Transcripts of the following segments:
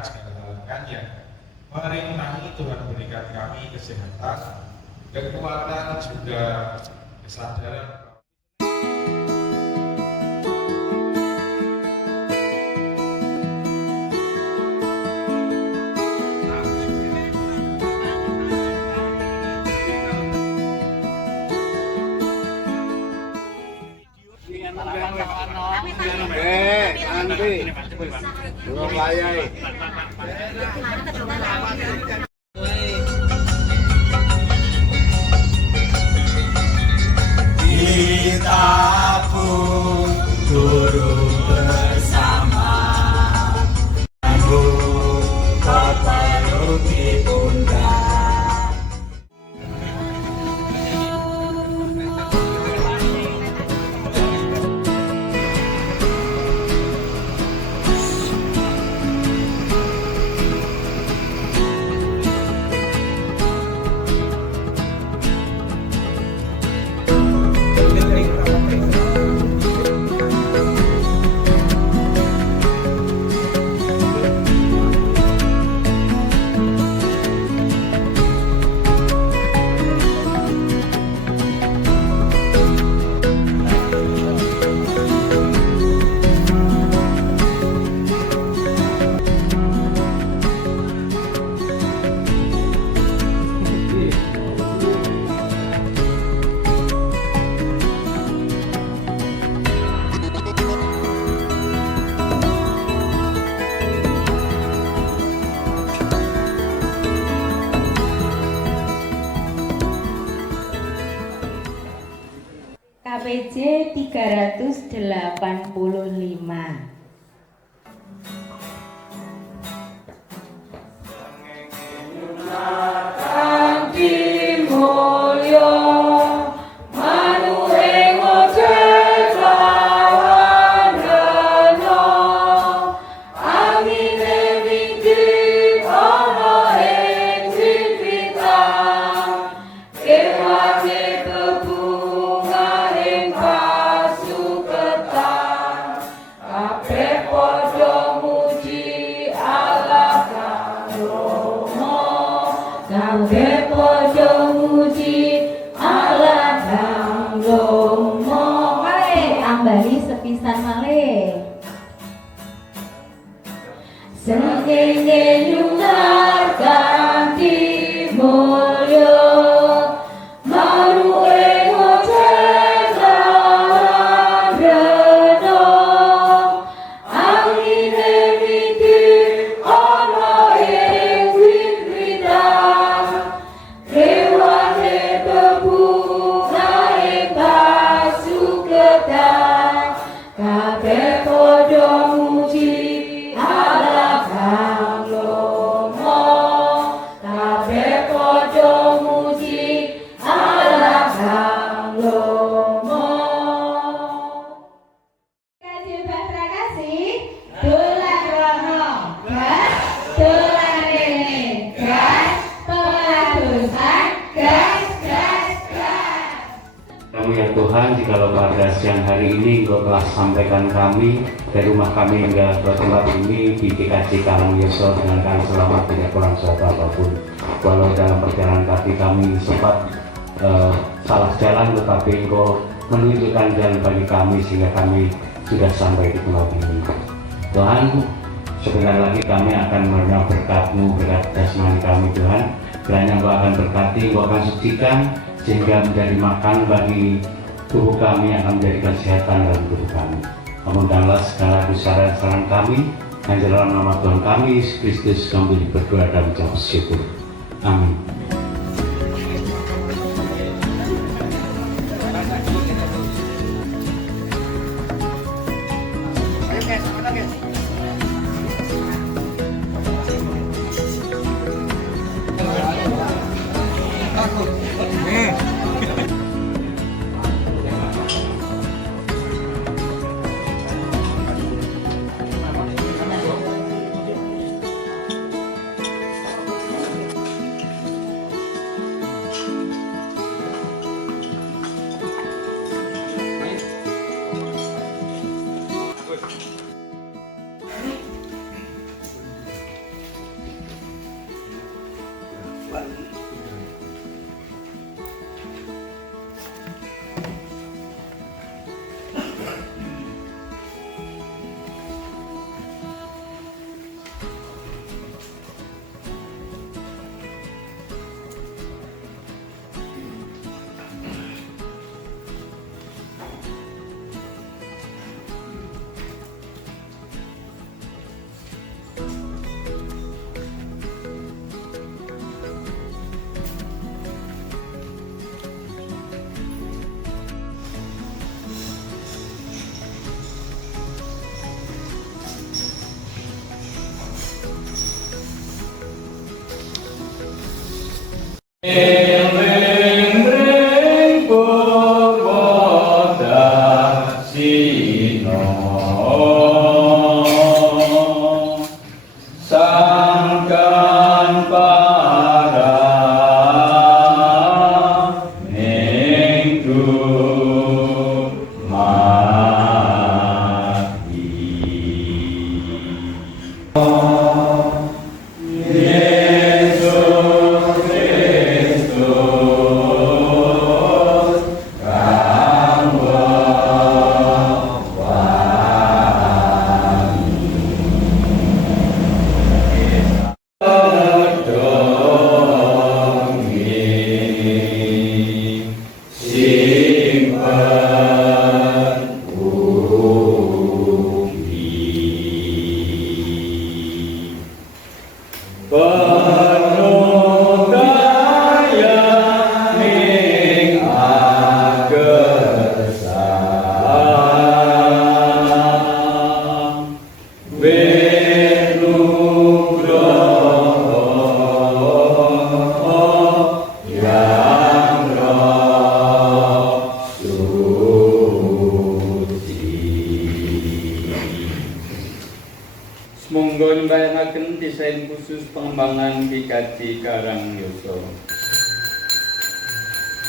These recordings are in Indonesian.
Segala-galanya yang merintangi Tuhan berikan kami kesehatan, kekuatan juga kesadaran. Nanti belum layai. Kita pun turun bersama, berpeluk di pundak. KPJ 385. Sepisan malih sengenge nyunar kanthi mulya maruwe ngoceh-reno angine miti ana ing wit-witan kewane bebunga ing pasuketan kabeh padha muji Allah kang lomo, kabeh padha muji Allah kang lomo. Kasih Basra kasih dolan rono gas dolan rene gas peladusan gas gas gas. Kami ya Tuhan, jikalau pada siang hari ini Engkau telah sampaikan kami dari rumah kami hingga ke tempat ini di GKJ Karangyoso dengan kami selamat, tidak kurang suatu apapun. Walau dalam perjalanan kaki kami sempat salah jalan, tetapi Engkau menunjukkan jalan bagi kami sehingga kami sudah sampai di tempat ini. Tuhan, sebentar lagi kami akan menerima berkat-Mu, berkat jasmani kami Tuhan. Kiranya Engkau akan berkati, Engkau akan sucikan sehingga menjadi makan bagi tubuh kami, akan menjadi kesehatan dalam tubuh kami. Memudahlah segala kesalahan kami, dan dalam nama Tuhan kami Yesus Kristus kami berdoa dan mengucap syukur. Amin. Eling ring Purwodasina sangkan para ning Monggo nyembayangaken desain khusus pengembangan PKJ Karangyoso.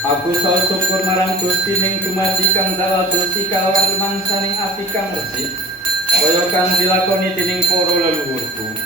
Aku saha syukur marang Gusti ning dumadi kang daladosi kalawan mangsaning ati kang resik kaya kang dilakoni dening para leluhurku.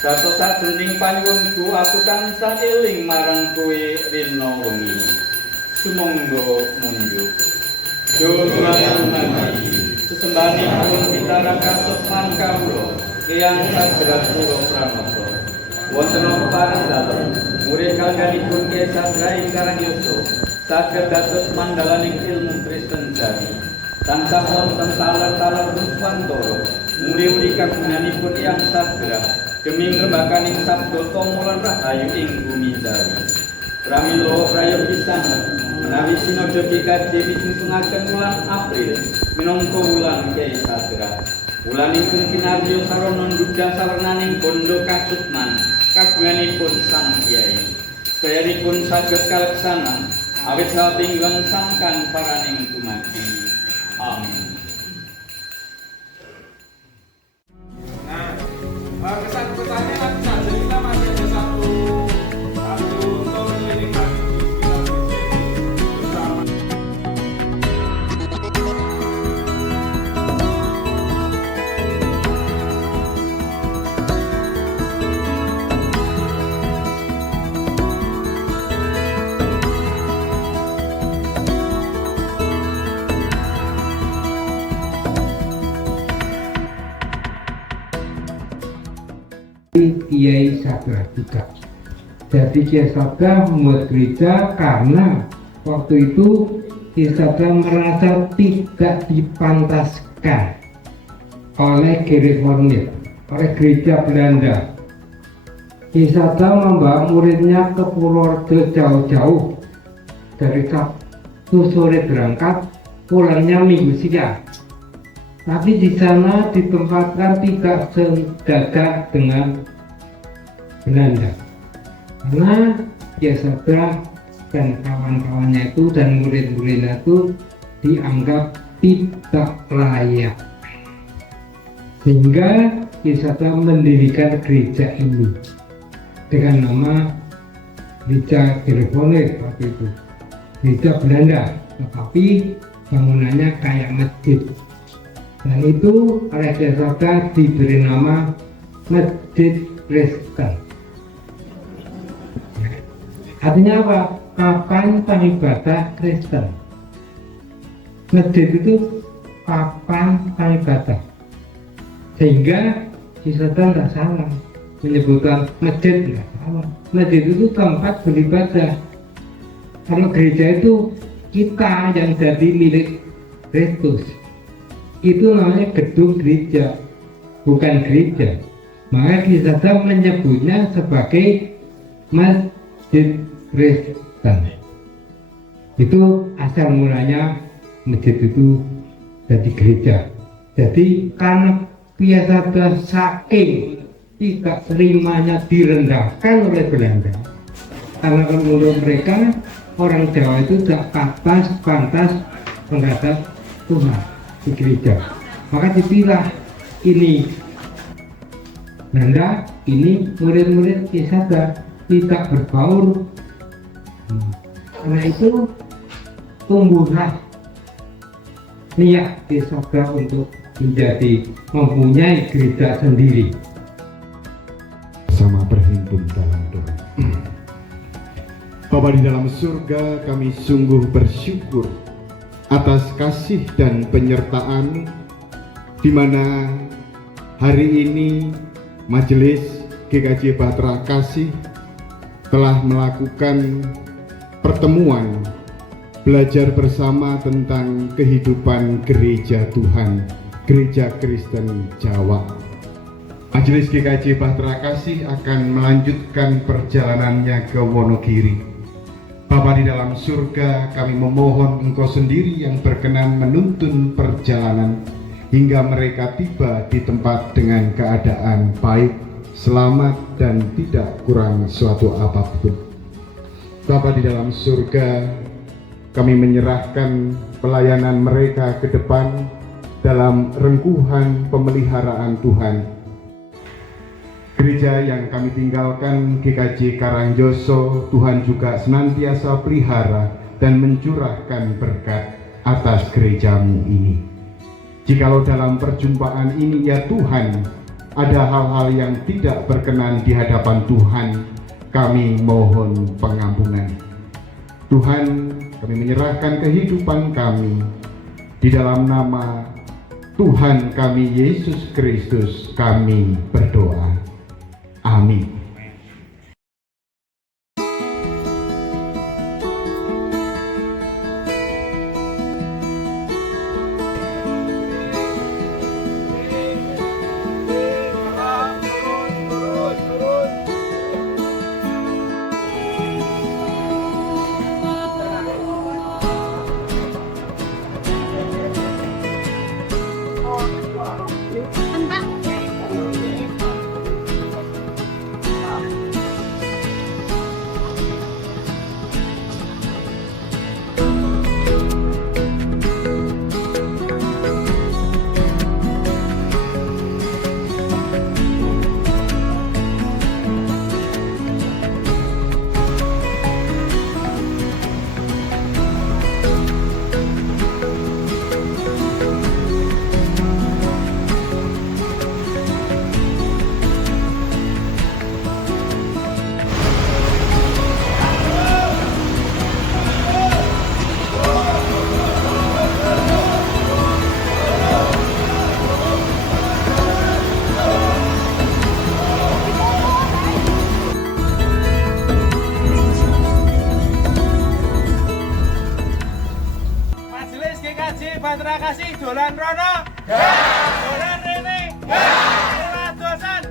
Sarta sajroning panyuwunku aku tansah eling marang kowe rina wengi. Sumangga munjuk. Durmanati sesembahane pun pitara kasut mangkawula yang saged kula pranata. Wonten apa parang dalem murid kalganipun Kyai Sadra ing Karangyoso saged dados mandalaning ilmu Kristen jari. Tansah wonten taler-taler Ruswantoro muri-uri kagunganipun Yang Sadra demi ngrembakaning sabda tomolan rahayu ing bumi jari. Pramila praya pisan menawi sinodha PKJ disunsungaken wulan April minangka wulan Kyai Sadra. Wulanipun kinarya sarana ndudang sawernaning bondo kasukman kagunganipun Sang Kyai. Sedayanipun saged kaleksanan awit satinggeng sangkan paraning dumadi. Amin. Nah, kesan-kesannya nanti saja kita masih ada satu tahun keliling lagi bersama. Kyai Sadra juga. Jadi Kyai Sadra membuat gereja karena waktu itu Kyai Sadra merasa tidak dipantaskan oleh Gereformir, oleh gereja Belanda. Kyai Sadra membawa muridnya ke Purworejo jauh-jauh, dari Sabtu sore berangkat, pulangnya Minggu siang. Tapi di sana ditempatkan tidak segagah dengan Belanda, karena Kyai Sadra dan kawan-kawannya itu dan murid-muridnya itu dianggap tidak layak, sehingga Kyai Sadra mendirikan gereja ini dengan nama Gereja Gereformir waktu itu, gereja Belanda, tetapi bangunannya kayak masjid. Dan itu oleh Kyai Sadra diberi nama Masjid Kristen. Artinya apa? Papan pangibadah Kristen. Masjid itu papan pangibadah. Sehingga Kyai Sadra tidak salah menyebutkan masjid, tidak salah. Masjid itu tempat beribadah. Kalau gereja itu kita yang jadi milik Kristus. Itu namanya gedung gereja, bukan gereja. Maka Kyai Sadra menyebutnya sebagai Masjid Kristen. Itu asal mulanya masjid itu jadi gereja. Jadi karena Kyai Sadra saking tidak terimanya direndahkan oleh Belanda, karena menurut mereka orang Jawa itu tidak pantas menghadap Tuhan di gereja. Maka dipilah ini Nanda, ini murid-murid Kesada tidak berbaur. Karena itu tumbuhlah niat Kesada untuk mempunyai gereja sendiri. Sama berhimpun dalam doa. Bapa di dalam surga, kami sungguh bersyukur atas kasih dan penyertaan di mana hari ini Majelis GKJ Bahtera Kasih telah melakukan pertemuan belajar bersama tentang kehidupan gereja Tuhan, Gereja Kristen Jawa. Majelis GKJ Bahtera Kasih akan melanjutkan perjalanannya ke Wonogiri. Bapa di dalam surga, kami memohon Engkau sendiri yang berkenan menuntun perjalanan hingga mereka tiba di tempat dengan keadaan baik, selamat, dan tidak kurang suatu apapun. Bapa di dalam surga, kami menyerahkan pelayanan mereka ke depan dalam rengkuhan pemeliharaan Tuhan. Gereja yang kami tinggalkan, GKJ Karangjoso, Tuhan juga senantiasa pelihara dan mencurahkan berkat atas gerejamu ini. Jikalau dalam perjumpaan ini ya Tuhan, ada hal-hal yang tidak berkenan di hadapan Tuhan, kami mohon pengampunan. Tuhan, kami menyerahkan kehidupan kami di dalam nama Tuhan kami Yesus Kristus, kami berdoa. Amin. Bahtera Kasih dolan rono, dolan rene, dolan dosan.